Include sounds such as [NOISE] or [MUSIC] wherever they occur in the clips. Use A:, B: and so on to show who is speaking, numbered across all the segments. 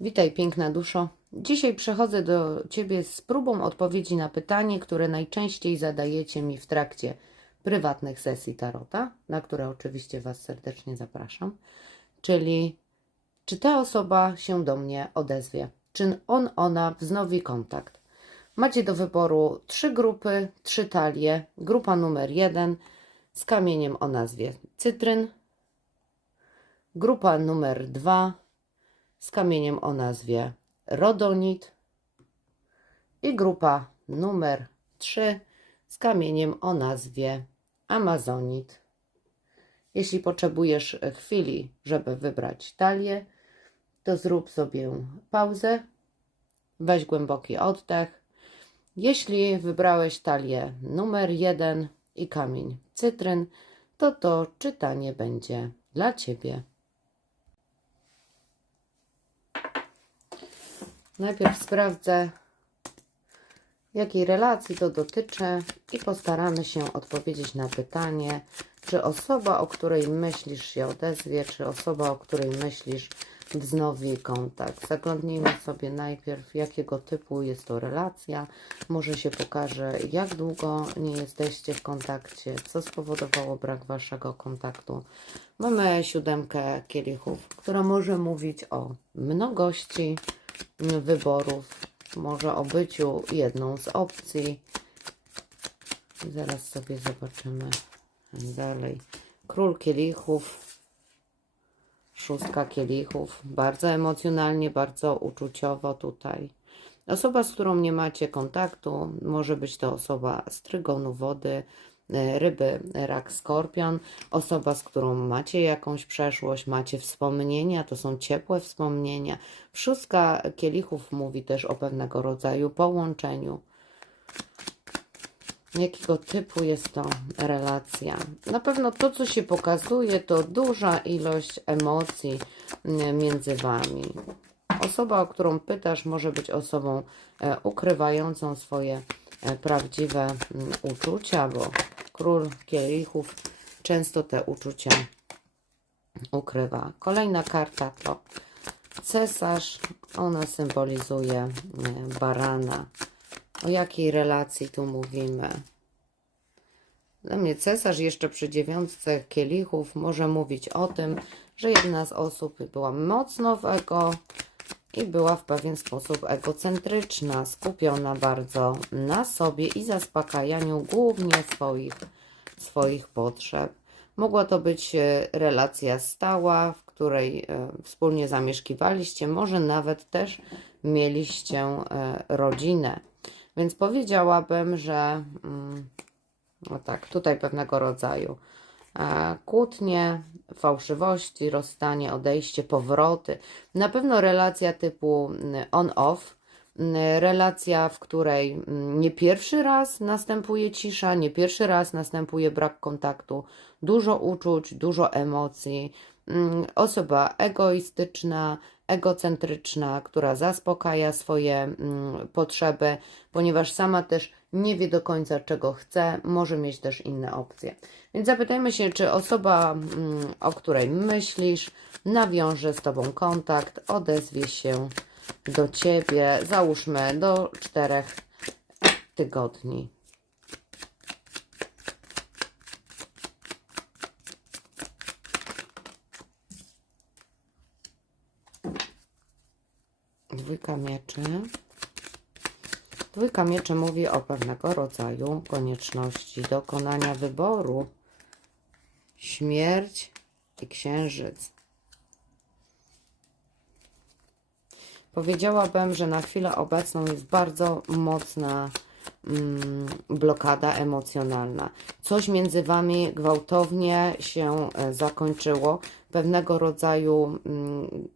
A: Witaj, piękna duszo. Dzisiaj przechodzę do Ciebie z próbą odpowiedzi na pytanie, które najczęściej zadajecie mi w trakcie prywatnych sesji tarota, na które oczywiście Was serdecznie zapraszam. Czyli, czy ta osoba się do mnie odezwie? Czy on, ona wznowi kontakt? Macie do wyboru trzy grupy, trzy talie. Grupa numer jeden z kamieniem o nazwie cytryn. Grupa numer dwa z kamieniem o nazwie Rodonit i grupa numer 3 z kamieniem o nazwie Amazonit. Jeśli potrzebujesz chwili, żeby wybrać talię, to zrób sobie pauzę, weź głęboki oddech. Jeśli wybrałeś talię numer 1 i kamień cytryn, to to czytanie będzie dla Ciebie. Najpierw sprawdzę, jakiej relacji to dotyczy i postaramy się odpowiedzieć na pytanie, czy osoba, o której myślisz się odezwie, czy osoba, o której myślisz wznowi kontakt. Zaglądnijmy sobie najpierw, jakiego typu jest to relacja. Może się pokaże, jak długo nie jesteście w kontakcie, co spowodowało brak waszego kontaktu. Mamy siódemkę kielichów, która może mówić o mnogości, wyborów, może o byciu jedną z opcji. Zaraz sobie zobaczymy dalej. Król kielichów, szóstka kielichów, bardzo emocjonalnie, bardzo uczuciowo tutaj. Osoba, z którą nie macie kontaktu, może być to osoba z trygonu wody, ryby, rak, skorpion, osoba, z którą macie jakąś przeszłość, macie wspomnienia, to są ciepłe wspomnienia. Szóstka kielichów mówi też o pewnego rodzaju połączeniu. Jakiego typu jest to relacja? Na pewno to, co się pokazuje, to duża ilość emocji mm, między Wami. Osoba, o którą pytasz, może być osobą e, ukrywającą swoje e, prawdziwe mm, uczucia, bo król kielichów często te uczucia ukrywa. Kolejna karta to cesarz. Ona symbolizuje e, barana. O jakiej relacji tu mówimy? Dla mnie cesarz jeszcze przy dziewiątce kielichów może mówić o tym, że jedna z osób była mocno w ego i była w pewien sposób egocentryczna, skupiona bardzo na sobie i zaspokajaniu głównie swoich, swoich potrzeb. Mogła to być e, relacja stała, w której e, wspólnie zamieszkiwaliście, może nawet też mieliście e, rodzinę. Więc powiedziałabym, że mm, no tak, tutaj pewnego rodzaju kłótnie, fałszywości, rozstanie, odejście, powroty. Na pewno relacja typu mm, on-off, mm, relacja, w której mm, nie pierwszy raz następuje cisza, nie pierwszy raz następuje brak kontaktu, dużo uczuć, dużo emocji, osoba egoistyczna, egocentryczna, która zaspokaja swoje mm, potrzeby, ponieważ sama też nie wie do końca czego chce, może mieć też inne opcje. Więc zapytajmy się, czy osoba, mm, o której myślisz, nawiąże z Tobą kontakt, odezwie się do Ciebie, załóżmy do czterech tygodni. Dwójka mieczy. Dwójka mieczy mówi o pewnego rodzaju konieczności dokonania wyboru. Śmierć i księżyc. Powiedziałabym, że na chwilę obecną jest bardzo mocna mm, blokada emocjonalna. Coś między Wami gwałtownie się e, zakończyło. Pewnego rodzaju mm,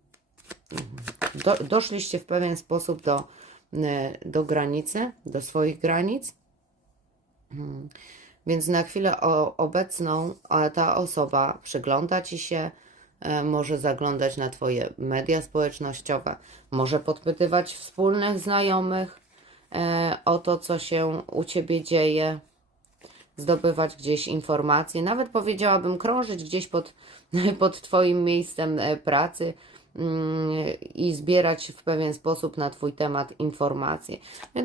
A: do, doszliście w pewien sposób do, e, do granicy, do swoich granic. Hmm. Więc na chwilę obecną ta osoba przygląda ci się, e, może zaglądać na Twoje media społecznościowe, może podpytywać wspólnych znajomych e, o to, co się u Ciebie dzieje, zdobywać gdzieś informacje, nawet powiedziałabym krążyć gdzieś pod, [LAUGHS] pod Twoim miejscem pracy, i zbierać w pewien sposób na Twój temat informacje.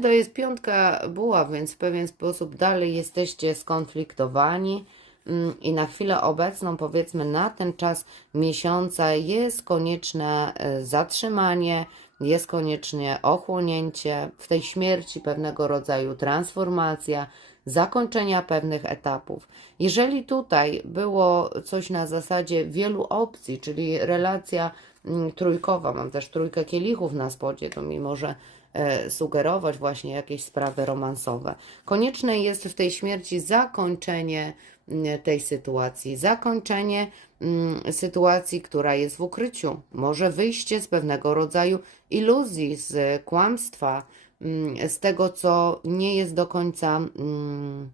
A: To jest piątka buław, więc w pewien sposób dalej jesteście skonfliktowani mm, i na chwilę obecną, powiedzmy na ten czas miesiąca jest konieczne e, zatrzymanie, jest koniecznie ochłonięcie, w tej śmierci pewnego rodzaju transformacja, zakończenia pewnych etapów. Jeżeli tutaj było coś na zasadzie wielu opcji, czyli relacja mm, trójkowa, mam też trójkę kielichów na spodzie, to mi może e, sugerować właśnie jakieś sprawy romansowe. Konieczne jest w tej śmierci zakończenie mm, tej sytuacji, zakończenie mm, sytuacji, która jest w ukryciu, może wyjście z pewnego rodzaju iluzji, z kłamstwa, mm, z tego, co nie jest do końca mm,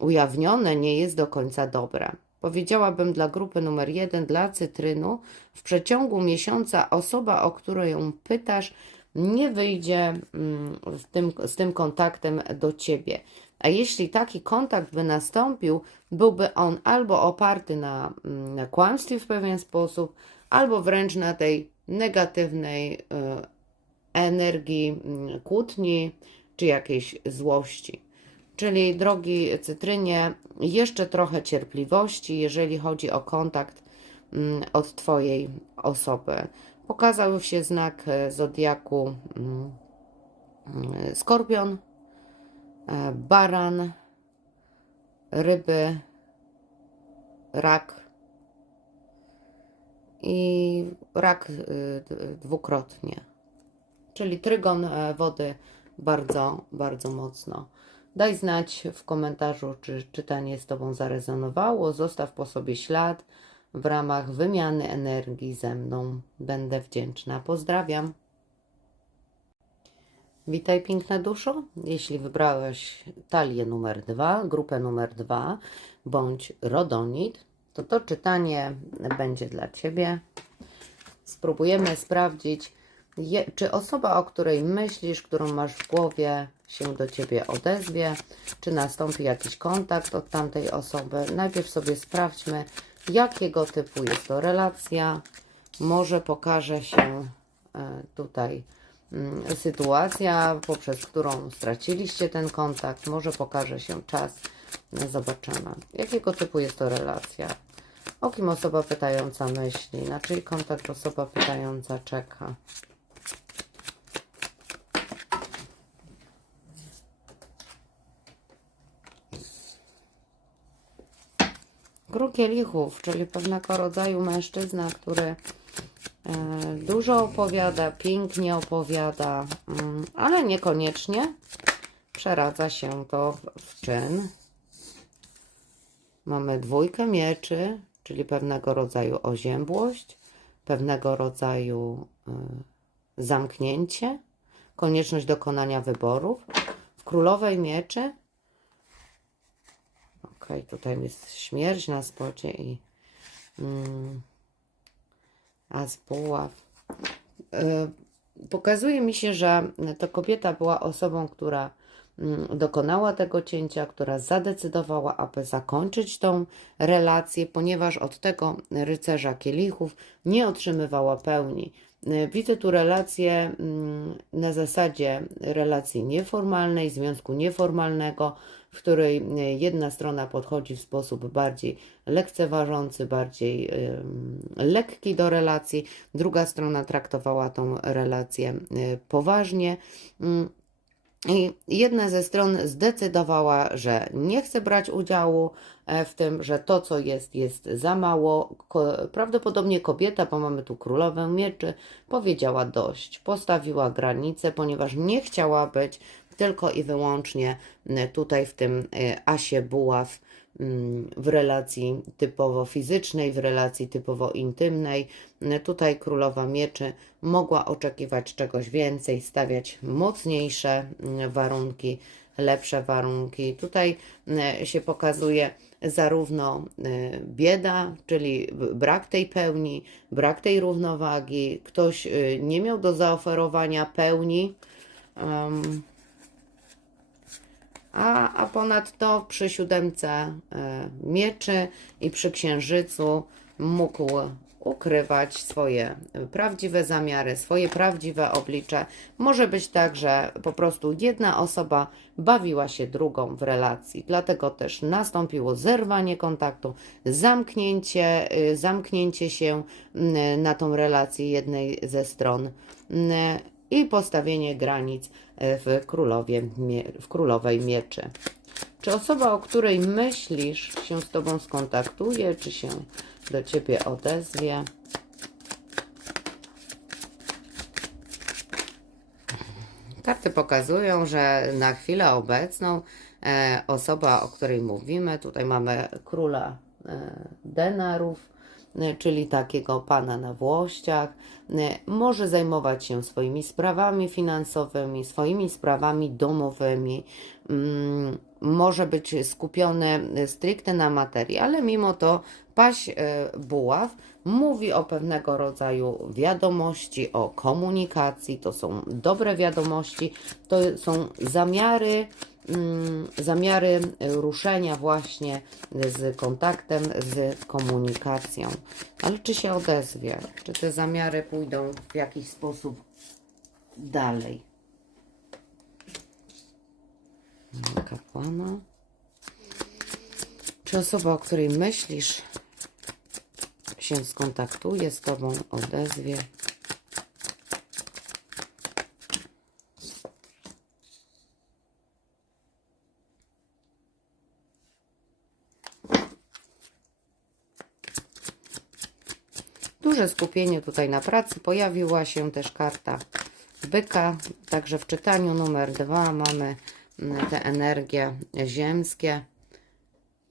A: ujawnione, nie jest do końca dobre. Powiedziałabym dla grupy numer jeden, dla cytrynu, w przeciągu miesiąca osoba, o której ją pytasz, nie wyjdzie mm, w tym, z tym kontaktem do ciebie. A jeśli taki kontakt by nastąpił, byłby on albo oparty na, mm, na kłamstwie w pewien sposób, albo wręcz na tej negatywnej y, energii mm, kłótni czy jakiejś złości. Czyli drogi cytrynie, jeszcze trochę cierpliwości, jeżeli chodzi o kontakt mm, od Twojej osoby. Pokazał się znak e, zodiaku mm, mm, skorpion, e, baran, ryby, rak i rak dwukrotnie. Czyli trygon e, wody bardzo, bardzo mocno. Daj znać w komentarzu, czy czytanie z Tobą zarezonowało. Zostaw po sobie ślad w ramach wymiany energii ze mną. Będę wdzięczna. Pozdrawiam. Witaj piękna duszo. Jeśli wybrałeś talię numer dwa, grupę numer dwa, bądź rodonit, to to czytanie będzie dla Ciebie. Spróbujemy sprawdzić, je, czy osoba, o której myślisz, którą masz w głowie, się do Ciebie odezwie, czy nastąpi jakiś kontakt od tamtej osoby. Najpierw sobie sprawdźmy, jakiego typu jest to relacja. Może pokaże się e, tutaj mm, sytuacja, poprzez którą straciliście ten kontakt. Może pokaże się czas. Zobaczymy. Jakiego typu jest to relacja? O kim osoba pytająca myśli? Na czyj kontakt osoba pytająca czeka? Król kielichów, czyli pewnego rodzaju mężczyzna, który e, dużo opowiada, pięknie opowiada, mm, ale niekoniecznie przeradza się to w czyn. Mamy dwójkę mieczy, czyli pewnego rodzaju oziębłość, pewnego rodzaju y, zamknięcie, konieczność dokonania wyborów. W królowej mieczy, tutaj jest śmierć na spocie i mm, as buław. Y, pokazuje mi się, że to kobieta była osobą, która mm, dokonała tego cięcia, która zadecydowała, aby zakończyć tą relację, ponieważ od tego rycerza kielichów nie otrzymywała pełni. Y, Widzę tu relację mm, na zasadzie relacji nieformalnej, związku nieformalnego, w której y, jedna strona podchodzi w sposób bardziej lekceważący, bardziej lekki do relacji, druga strona traktowała tą relację y, poważnie. Ym, i jedna ze stron zdecydowała, że nie chce brać udziału e, w tym, że to, co jest, jest za mało. Prawdopodobnie kobieta, bo mamy tu królowę mieczy, powiedziała dość. Postawiła granicę, ponieważ nie chciała być tylko i wyłącznie e, tutaj w tym e, asie buław mm, w relacji typowo fizycznej, w relacji typowo intymnej. E, Tutaj królowa mieczy mogła oczekiwać czegoś więcej, stawiać mocniejsze warunki, lepsze warunki. Tutaj się pokazuje zarówno bieda, czyli brak tej pełni, brak tej równowagi. Ktoś nie miał do zaoferowania pełni. em, a, a ponadto przy siódemce e, mieczy i przy księżycu mógł ukrywać swoje prawdziwe zamiary, swoje prawdziwe oblicze. Może być tak, że po prostu jedna osoba bawiła się drugą w relacji, dlatego też nastąpiło zerwanie kontaktu, zamknięcie, y, zamknięcie się mm, na tą relację jednej ze stron mm, i postawienie granic y, w, królowie, w królowej mieczy. Czy osoba, o której myślisz, się z Tobą skontaktuje, czy się do Ciebie odezwie? Karty pokazują, że na chwilę obecną e, osoba, o której mówimy, tutaj mamy króla e, denarów, e, czyli takiego pana na włościach, e, może zajmować się swoimi sprawami finansowymi, swoimi sprawami domowymi, mm, może być skupiony stricte na materii, ale mimo to paść e, buław mówi o pewnego rodzaju wiadomości, o komunikacji, to są dobre wiadomości, to są zamiary, zamiary ruszenia właśnie z kontaktem, z komunikacją. Ale czy się odezwie? Czy te zamiary pójdą w jakiś sposób dalej? Kapłana. Czy osoba, o której myślisz, się skontaktuje z Tobą, odezwie? Duże skupienie tutaj na pracy. Pojawiła się też karta byka. Także w czytaniu numer dwa mamy mm, te energie ziemskie.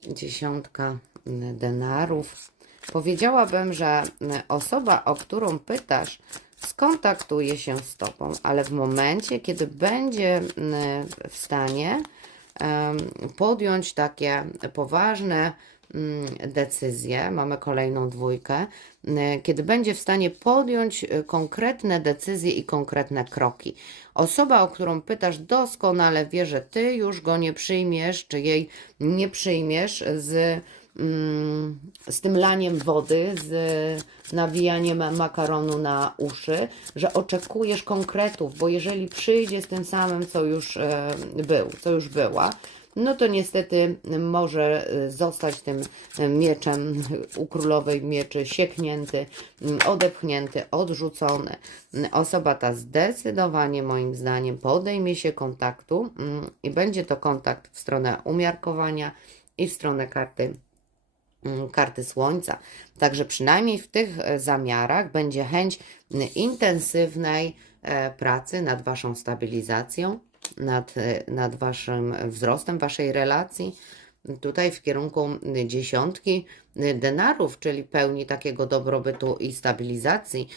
A: Dziesiątka mm, denarów. Powiedziałabym, że mm, osoba, o którą pytasz, skontaktuje się z Tobą, ale w momencie, kiedy będzie w stanie podjąć takie poważne mm, decyzje, mamy kolejną dwójkę, kiedy będzie w stanie podjąć y, konkretne decyzje i konkretne kroki. Osoba, o którą pytasz, doskonale wie, że ty już go nie przyjmiesz, czy jej nie przyjmiesz z, mm, z tym laniem wody, z nawijaniem makaronu na uszy, że oczekujesz konkretów, bo jeżeli przyjdzie z tym samym, co już e, był, co już była, no to niestety może y, zostać tym mieczem u królowej mieczy sieknięty, mm, odepchnięty, odrzucony. Osoba ta zdecydowanie moim zdaniem podejmie się kontaktu i będzie to kontakt w stronę umiarkowania i w stronę karty karty Słońca. Także przynajmniej w tych zamiarach będzie chęć intensywnej pracy nad Waszą stabilizacją, nad, nad Waszym wzrostem Waszej relacji. Tutaj w kierunku dziesiątki denarów, czyli pełni takiego dobrobytu i stabilizacji.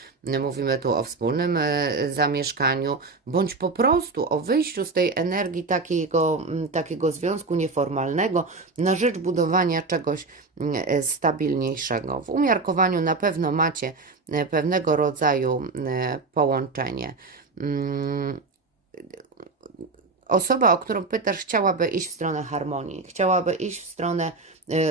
A: Mówimy tu o wspólnym e, zamieszkaniu, bądź po prostu o wyjściu z tej energii takiego, takiego związku nieformalnego na rzecz budowania czegoś e, stabilniejszego. W umiarkowaniu na pewno macie e, pewnego rodzaju połączenie. Osoba, o którą pytasz, chciałaby iść w stronę harmonii, chciałaby iść w stronę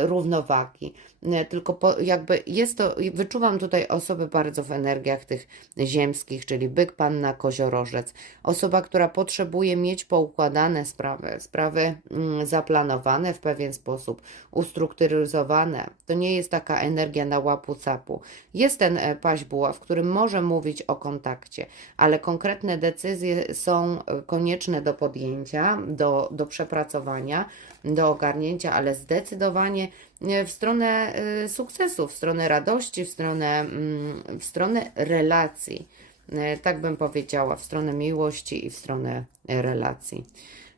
A: równowagi. Y, Tylko po, jakby jest to, wyczuwam tutaj osoby bardzo w energiach tych ziemskich, czyli byk, panna, koziorożec. Osoba, która potrzebuje mieć poukładane sprawy, sprawy mm, zaplanowane w pewien sposób, ustrukturyzowane. To nie jest taka energia na łapu capu. Jest ten e, buław, w którym może mówić o kontakcie, ale konkretne decyzje są e, konieczne do podjęcia, do, do przepracowania, do ogarnięcia, ale zdecydowanie e, w stronę e, sukcesu, w stronę radości, w stronę, mm, w stronę relacji. E, Tak bym powiedziała, w stronę miłości i w stronę relacji.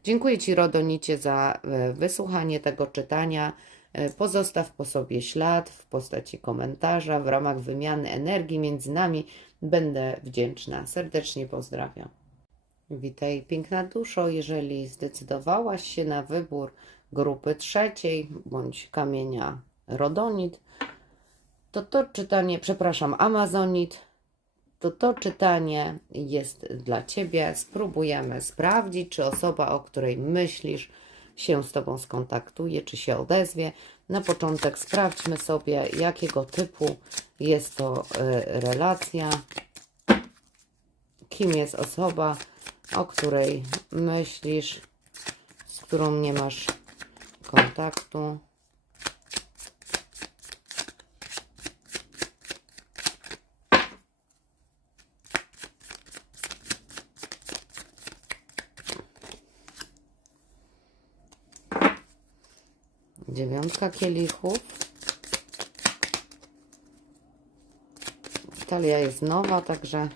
A: Dziękuję Ci, Rodonicie, za wysłuchanie tego czytania. Pozostaw po sobie ślad w postaci komentarza w ramach wymiany energii między nami. Będę wdzięczna. Serdecznie pozdrawiam. Witaj, piękna duszo. Jeżeli zdecydowałaś się na wybór grupy trzeciej bądź kamienia Rodonit, to to czytanie, przepraszam, Amazonit, to to czytanie jest dla Ciebie. Spróbujemy sprawdzić, czy osoba, o której myślisz, się z Tobą skontaktuje, czy się odezwie. Na początek sprawdźmy sobie, jakiego typu jest to e, relacja, kim jest osoba, o której myślisz, z którą nie masz kontaktu. Dziewiątka kielichów. Talia jest nowa, także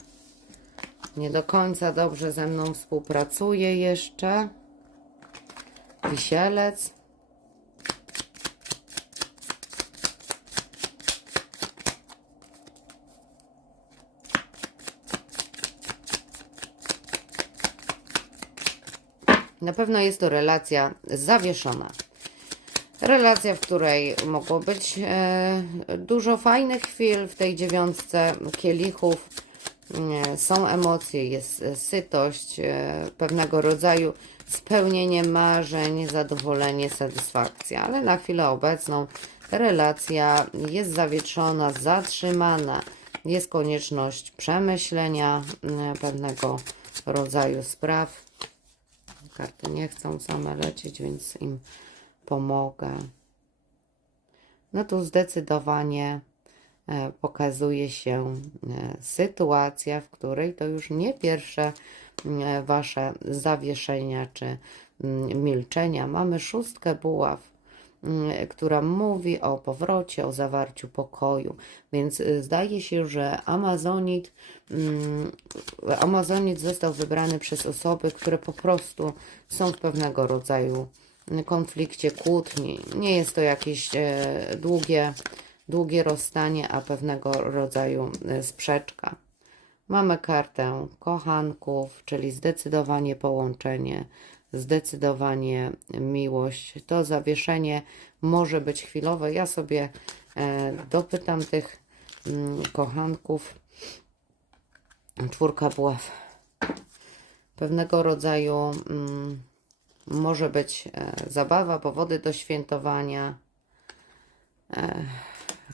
A: nie do końca dobrze ze mną współpracuje jeszcze. Wisielec. Na pewno jest to relacja zawieszona. Relacja, w której mogło być e, dużo fajnych chwil w tej dziewiątce kielichów. E, są emocje, jest e, sytość, pewnego rodzaju spełnienie marzeń, zadowolenie, satysfakcja, ale na chwilę obecną relacja jest zawietrzona, zatrzymana. Jest konieczność przemyślenia e, pewnego rodzaju spraw. Karty nie chcą same lecieć, więc im pomogę. No tu zdecydowanie e, pokazuje się e, sytuacja, w której to już nie pierwsze e, wasze zawieszenia czy milczenia. Mamy szóstkę buław, która mówi o powrocie, o zawarciu pokoju. Więc zdaje się, że Amazonit, mm, Amazonit został wybrany przez osoby, które po prostu są w pewnego rodzaju konflikcie, kłótni. Nie jest to jakieś e, długie, długie rozstanie, a pewnego rodzaju e, sprzeczka. Mamy kartę kochanków, czyli zdecydowanie połączenie, zdecydowanie miłość. To zawieszenie może być chwilowe. Ja sobie e, dopytam tych mm, kochanków. Czwórka buław. Pewnego rodzaju mm, może być e, zabawa, powody do świętowania. E,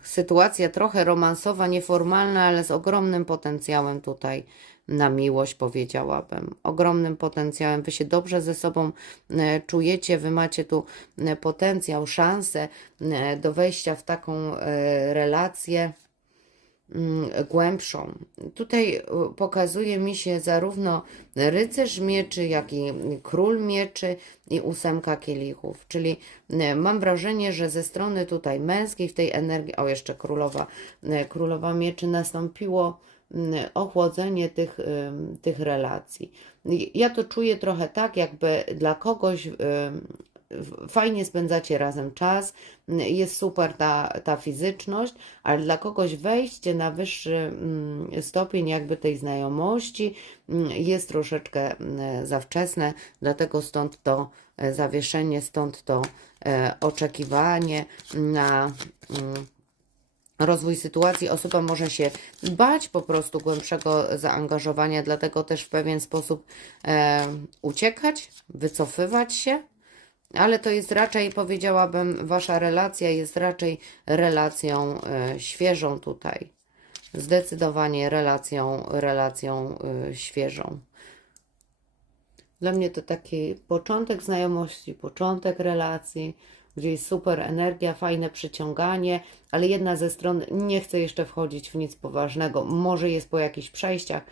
A: sytuacja trochę romansowa, nieformalna, ale z ogromnym potencjałem tutaj na miłość, powiedziałabym. Ogromnym potencjałem. Wy się dobrze ze sobą e, czujecie, wy macie tu e, potencjał, szansę e, do wejścia w taką relację głębszą. Tutaj pokazuje mi się zarówno rycerz mieczy, jak i król mieczy i ósemka kielichów. Czyli y, mam wrażenie, że ze strony tutaj męskiej w tej energii, o jeszcze królowa, y, królowa mieczy nastąpiło y, ochłodzenie tych, tych relacji. Ja to czuję trochę tak, jakby dla kogoś fajnie spędzacie razem czas, jest super ta, ta fizyczność, ale dla kogoś wejście na wyższy mm, stopień jakby tej znajomości mm, jest troszeczkę mm, za wczesne, dlatego stąd to e, zawieszenie, stąd to e, oczekiwanie na rozwój sytuacji. Osoba może się bać po prostu głębszego zaangażowania, dlatego też w pewien sposób e, uciekać, wycofywać się. Ale to jest raczej, powiedziałabym, wasza relacja jest raczej relacją e, świeżą tutaj. Zdecydowanie relacją, relacją e, świeżą. Dla mnie to taki początek znajomości, początek relacji, gdzie jest super energia, fajne przyciąganie, ale jedna ze stron nie chce jeszcze wchodzić w nic poważnego. Może jest po jakichś przejściach,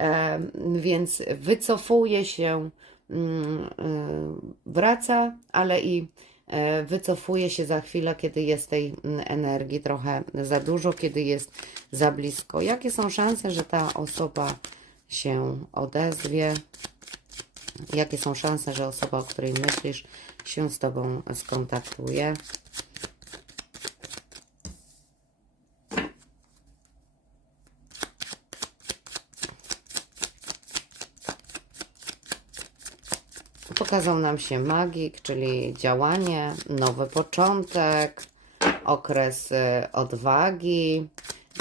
A: e, więc wycofuje się, y, wraca, ale i e, wycofuje się za chwilę, kiedy jest tej energii trochę za dużo, kiedy jest za blisko. Jakie są szanse, że ta osoba się odezwie? Jakie są szanse, że osoba, o której myślisz, się z Tobą skontaktuje? Pokazał nam się magik, czyli działanie, nowy początek, okres y, odwagi.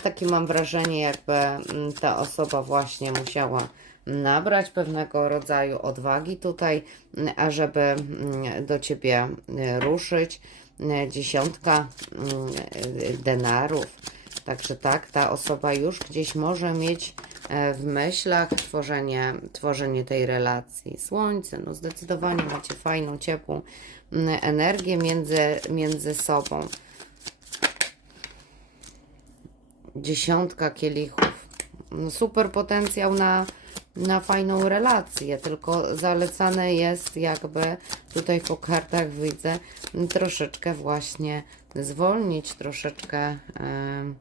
A: Takie mam wrażenie, jakby mm, ta osoba właśnie musiała nabrać pewnego rodzaju odwagi tutaj, ażeby mm, do ciebie y, ruszyć. Y, Dziesiątka mm, denarów. Także tak, ta osoba już gdzieś może mieć w myślach tworzenie, tworzenie tej relacji. Słońce, no zdecydowanie macie fajną, ciepłą mm, energię między, między sobą. Dziesiątka kielichów. No, Super potencjał na, na fajną relację, tylko zalecane jest jakby tutaj po kartach widzę m, troszeczkę właśnie zwolnić, troszeczkę em,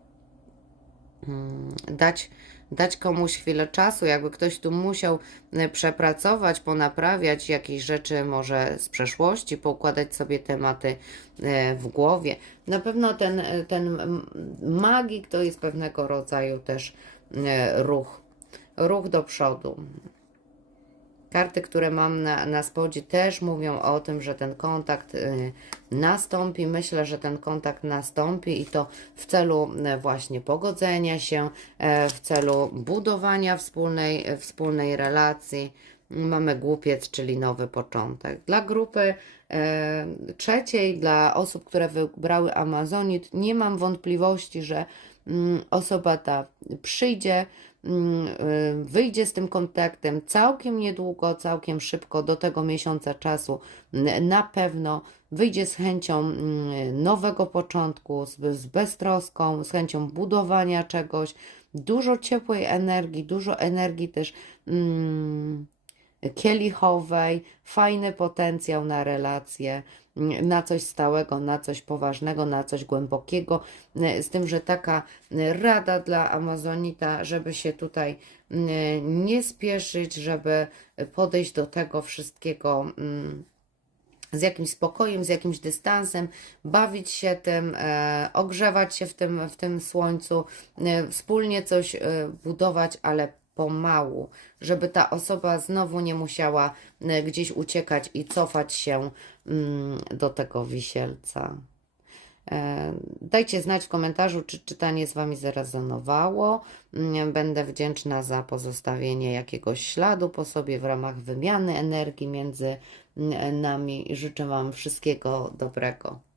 A: mm, dać, dać komuś chwilę czasu, jakby ktoś tu musiał e, przepracować, ponaprawiać jakieś rzeczy może z przeszłości, poukładać sobie tematy e, w głowie. Na pewno ten, e, ten magik to jest pewnego rodzaju też ruch, ruch do przodu. Karty, które mam na, na spodzie, też mówią o tym, że ten kontakt y, nastąpi. Myślę, że ten kontakt nastąpi i to w celu y, właśnie pogodzenia się, e, w celu budowania wspólnej, wspólnej relacji. Mamy głupiec, czyli nowy początek. Dla grupy trzeciej, dla osób, które wybrały Amazonit, nie mam wątpliwości, że osoba ta przyjdzie, mm, y, wyjdzie z tym kontaktem całkiem niedługo, całkiem szybko, do tego miesiąca czasu na pewno wyjdzie z chęcią mm, nowego początku, z, beztroską, z chęcią budowania czegoś, dużo ciepłej energii, dużo energii też mm, kielichowej, fajny potencjał na relacje, mm, na coś stałego, na coś poważnego, na coś głębokiego. y, Z tym, że taka y, rada dla Amazonita, żeby się tutaj y, nie spieszyć, żeby podejść do tego wszystkiego. mm, z jakimś spokojem, z jakimś dystansem, bawić się tym, e, ogrzewać się w tym, w tym słońcu, e, wspólnie coś e, budować, ale pomału, żeby ta osoba znowu nie musiała e, gdzieś uciekać i cofać się do tego wisielca. E, Dajcie znać w komentarzu, czy czytanie z Wami zarezonowało. Mm, Będę wdzięczna za pozostawienie jakiegoś śladu po sobie w ramach wymiany energii między mm, nami życzę Wam wszystkiego dobrego.